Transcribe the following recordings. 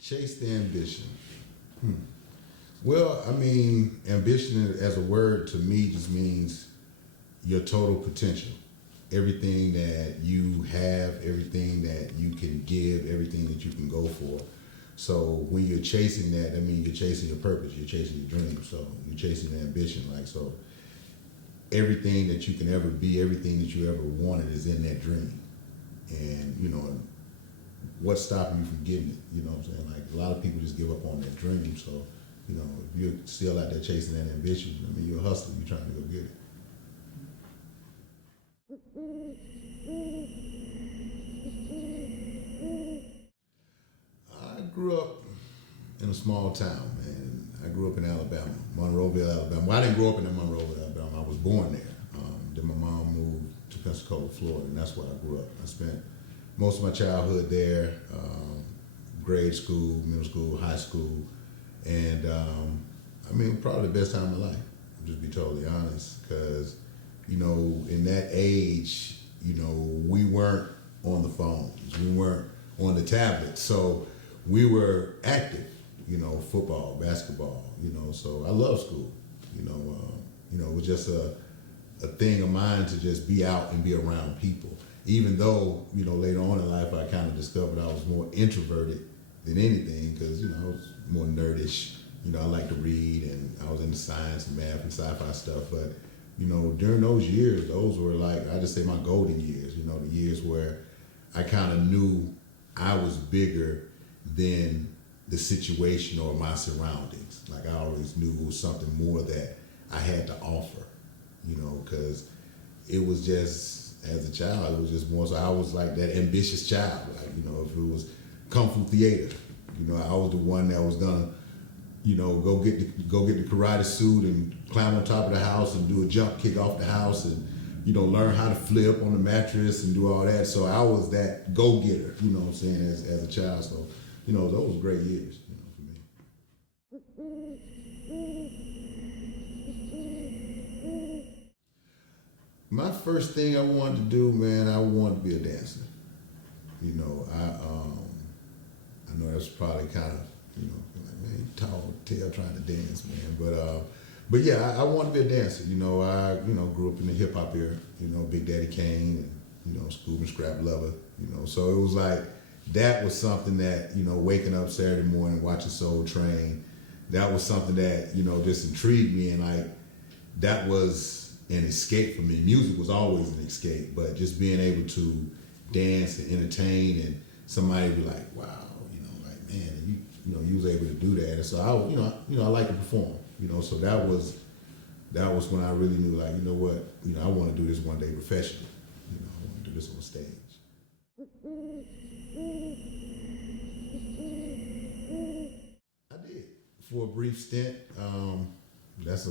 Chase the ambition. Well, I mean, ambition as a word to me just means your total potential. Everything that you have, everything that you can give, everything that you can go for. So when you're chasing that, I mean, you're chasing your purpose, you're chasing your dream. So you're chasing the ambition. Like, so everything that you can ever be, everything that you ever wanted is in that dream. And, you know, what's stopping you from getting it? You know what I'm saying? Like, a lot of people just give up on that dream. So, you know, if you're still out there chasing that ambition, I mean, you're a hustler, you're trying to go get it. I grew up in a small town, man. I grew up in Alabama, Monroeville, Alabama. Well, I didn't grow up in Monroeville, Alabama. I was born there. Then my mom moved to Pensacola, Florida, and that's where I grew up. I spent most of my childhood there, grade school, middle school, high school, and I mean, probably the best time of my life. I'll just be totally honest, because, you know, in that age, you know, we weren't on the phones, we weren't on the tablets, so we were active, you know, football, basketball, you know, so I love school, you know, it was just a thing of mine to just be out and be around people. Even though, you know, later on in life I kind of discovered I was more introverted than anything, because, you know, I was more nerdish. You know, I like to read, and I was into science and math and sci-fi stuff. But, you know, during those years, those were like, I just say my golden years, you know, the years where I kind of knew I was bigger than the situation or my surroundings. Like, I always knew it was something more that I had to offer, you know, because it was just, as a child, it was just more so I was like that ambitious child. Like, you know, if it was Kung Fu theater, you know, I was the one that was gonna, you know, go get the karate suit and climb on top of the house and do a jump kick off the house and, you know, learn how to flip on the mattress and do all that. So I was that go-getter, you know what I'm saying, as a child. So, you know, those were great years, you know, for me. My first thing I wanted to do, man, I wanted to be a dancer. You know, I know that's probably kind of, you know, like, man, tall tale trying to dance, man. But yeah, I wanted to be a dancer. You know, I grew up in the hip hop era. You know, Big Daddy Kane, and, you know, Scoob and Scrap Lover. You know, so it was like that was something that, you know, waking up Saturday morning watching Soul Train, that was something that, you know, just intrigued me, and like that was an escape for me. Music was always an escape, but just being able to dance and entertain, and somebody be like, wow, you know, like, man, you was able to do that. And so I like to perform, you know, so that was when I really knew, like, you know what, you know, I want to do this one day professionally. You know, I want to do this on stage. I did, for a brief stint. That's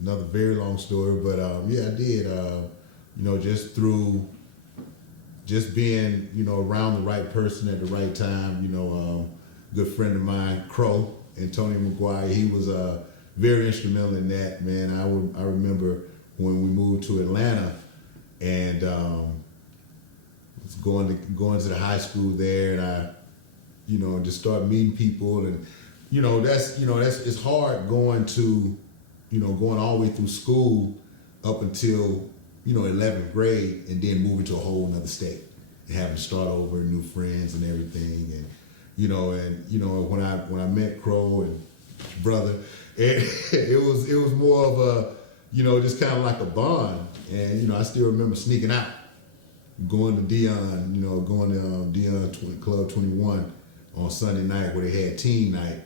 another very long story, but yeah, I did. You know, just through just being, you know, around the right person at the right time. You know, good friend of mine, Crow, Antonio McGuire, he was very instrumental in that, man. I remember when we moved to Atlanta, and was going to the high school there, and I, you know, just start meeting people, and that's it's hard going all the way through school up until, you know, 11th grade, and then moving to a whole nother state and having to start over, new friends and everything, and when I met Crow and brother, it was more of a, you know, just kind of like a bond. And, you know, I still remember sneaking out, going to Dion, you know, going to Dion Club 21 on Sunday night where they had teen night,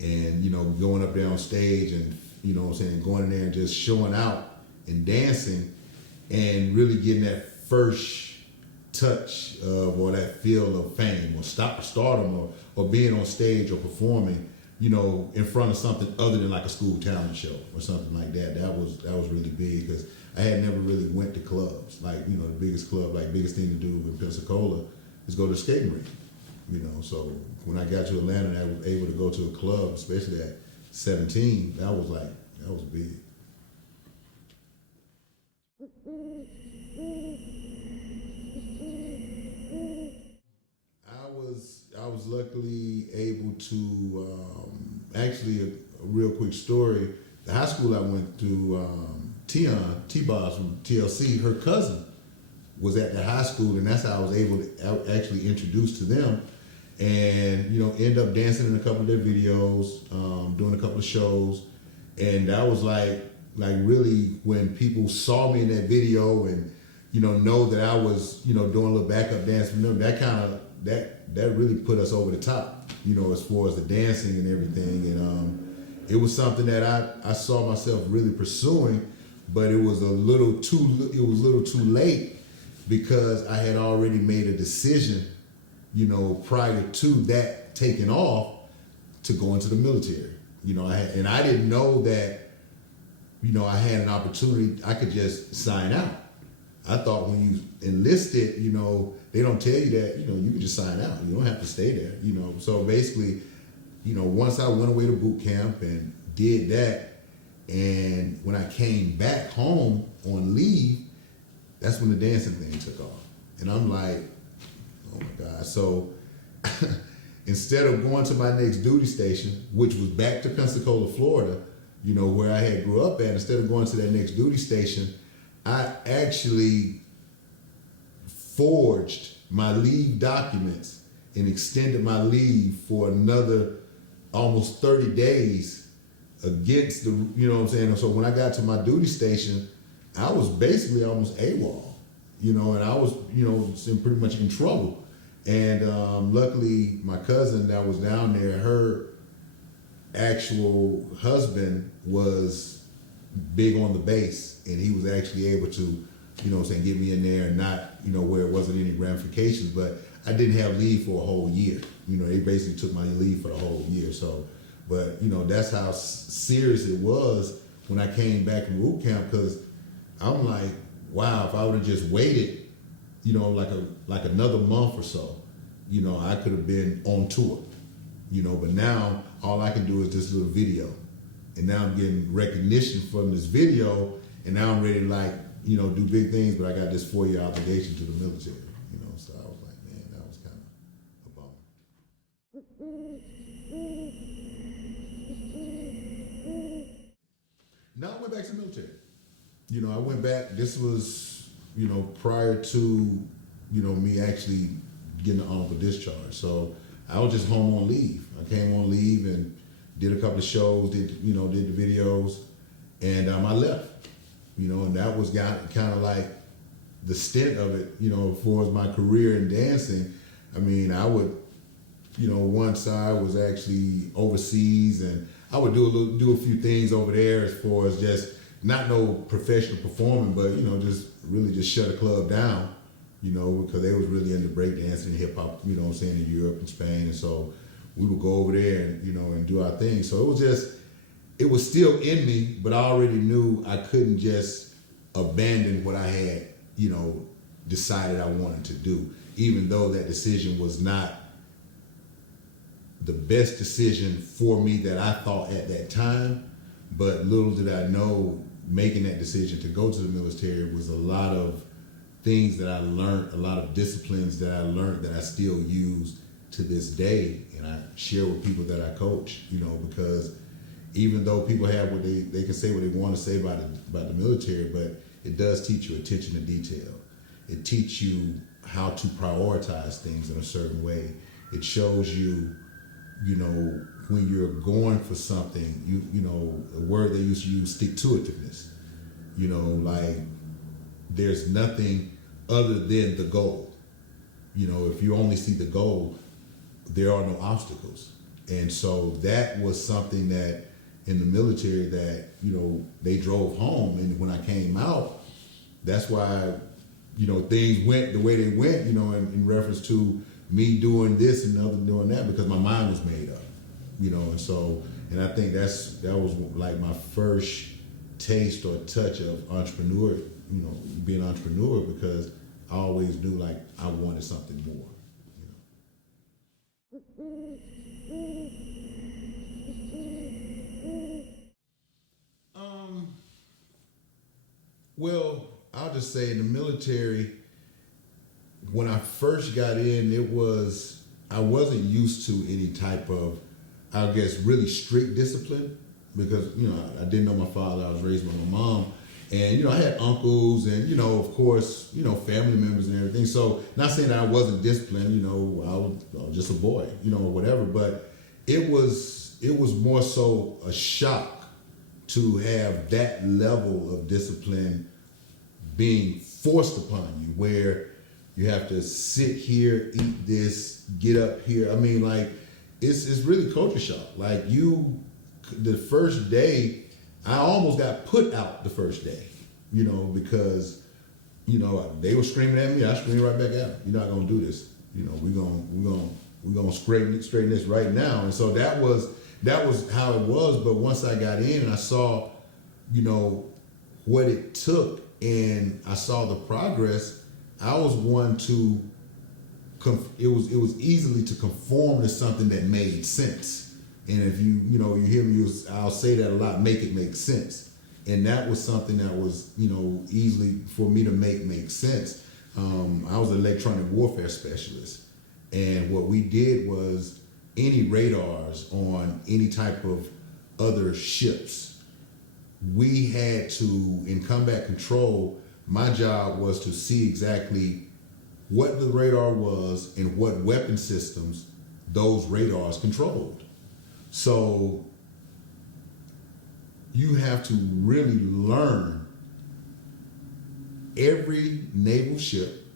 and, you know, going up there on stage and, you know what I'm saying, going in there and just showing out and dancing and really getting that first touch of, or that feel of fame or stardom, or being on stage or performing, you know, in front of something other than like a school talent show or something like that. That was really big, because I had never really went to clubs. Like, you know, the biggest thing to do in Pensacola is go to a skating rink, you know. So when I got to Atlanta and I was able to go to a club, especially at 17, that was big. was luckily able to, actually, a real quick story. The high school I went to, T-Boz from TLC, her cousin was at the high school, and that's how I was able to actually introduce to them, and end up dancing in a couple of their videos, doing a couple of shows, and that was like really when people saw me in that video and know that I was doing a little backup dance for them. That kind of that really put us over the top, as far as the dancing and everything, and it was something that I saw myself really pursuing, but it was a little too late because I had already made a decision, prior to that taking off to go into the military. I didn't know that, I had an opportunity. I could just sign out. I thought when you enlisted, they don't tell you that, you can just sign out. You don't have to stay there, So basically, once I went away to boot camp and did that, and when I came back home on leave, that's when the dancing thing took off. And I'm like, oh my God. So instead of going to my next duty station, which was back to Pensacola, Florida, where I had grew up at, instead of going to that next duty station, I actually forged my leave documents and extended my leave for another almost 30 days against the, So when I got to my duty station, I was basically almost AWOL, and I was, pretty much in trouble. And luckily, my cousin that was down there, her actual husband was big on the base, and he was actually able to, get me in there and not, where it wasn't any ramifications. But I didn't have leave for a whole year. They basically took my leave for the whole year. So, but that's how serious it was when I came back from boot camp, because I'm like, wow, if I would have just waited, like another month or so, I could have been on tour, but now all I can do is this little video. And now I'm getting recognition from this video, and now I'm ready to do big things, but I got this 4-year obligation to the military, so I was like, man, that was kind of a bummer. Now I went back to the military. I went back, this was, prior to, me actually getting an honorable discharge. So I was just home on leave. I came on leave and did a couple of shows, did the videos, and I left. And that was kind of like the stint of it, as far as my career in dancing. I mean, I would, once I was actually overseas, and I would do a few things over there as far as just not no professional performing, but just shut a club down, because they was really into breakdancing and hip hop, in Europe and Spain, and so we would go over there and and do our thing. So it was still in me, but I already knew I couldn't just abandon what I had, decided I wanted to do, even though that decision was not the best decision for me that I thought at that time. But little did I know, making that decision to go to the military was a lot of things that I learned, a lot of disciplines that I learned that I still use to this day, and I share with people that I coach, because even though people have what they can say what they want to say about the military, but it does teach you attention to detail. It teaches you how to prioritize things in a certain way. It shows you, when you're going for something, a word they used to use, stick-to-itiveness. Like there's nothing other than the goal. If you only see the goal, there are no obstacles. And so that was something that in the military that, they drove home. And when I came out, that's why, things went the way they went, in reference to me doing this and other doing that, because my mind was made up, and I think that was like my first taste or touch of entrepreneur, being an entrepreneur, because I always knew like I wanted something more. Well, I'll just say in the military, when I first got in, I wasn't used to any type of, I guess, really strict discipline because, you know, I didn't know my father. I was raised by my mom. And, you know, I had uncles and, you know, of course, you know, family members and everything. So not saying that I wasn't disciplined, you know, I was just a boy, you know, or whatever. But it was more so a shock to have that level of discipline being forced upon you, where you have to sit here, eat this, get up here. I mean, like, it's really culture shock. Like, the first day, I almost got put out the first day, you know, because, you know, they were screaming at me. I screamed right back at them. You're not gonna do this. You know, we're gonna straighten this right now. And so that was how it was. But once I got in and I saw, you know, what it took, and I saw the progress, I was one to. It was easily to conform to something that made sense. And if you hear me, I'll say that a lot. Make it make sense. And that was something that was, you know, easily for me to make sense. I was an electronic warfare specialist, and what we did was any radars on any type of other ships, we had to, in combat control, my job was to see exactly what the radar was and what weapon systems those radars controlled. So you have to really learn every naval ship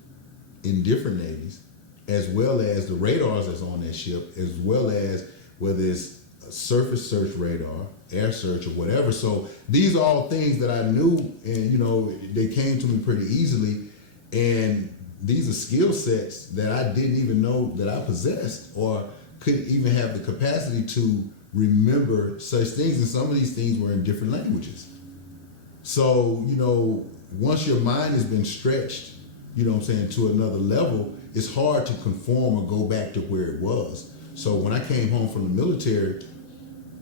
in different navies, as well as the radars that's on that ship, as well as whether it's a surface search radar, air search, or whatever. So these are all things that I knew, and, you know, they came to me pretty easily. And these are skill sets that I didn't even know that I possessed, or couldn't even have the capacity to remember such things. And some of these things were in different languages. So, you know, once your mind has been stretched, you know what I'm saying, to another level, it's hard to conform or go back to where it was. So when I came home from the military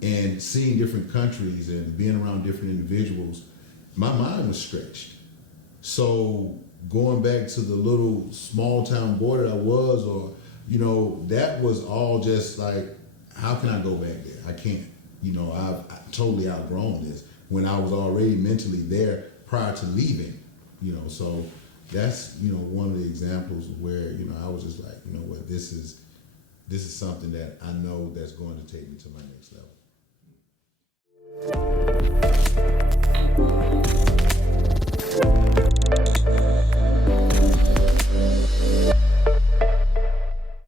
and seeing different countries and being around different individuals, my mind was stretched. So going back to the little small town boy that I was, or, you know, that was all just like, how can I go back there? I can't. You know, I've totally outgrown this when I was already mentally there prior to leaving, you know. So that's, you know, one of the examples where, you know, I was just like, you know what, this is something that I know that's going to take me to my next level.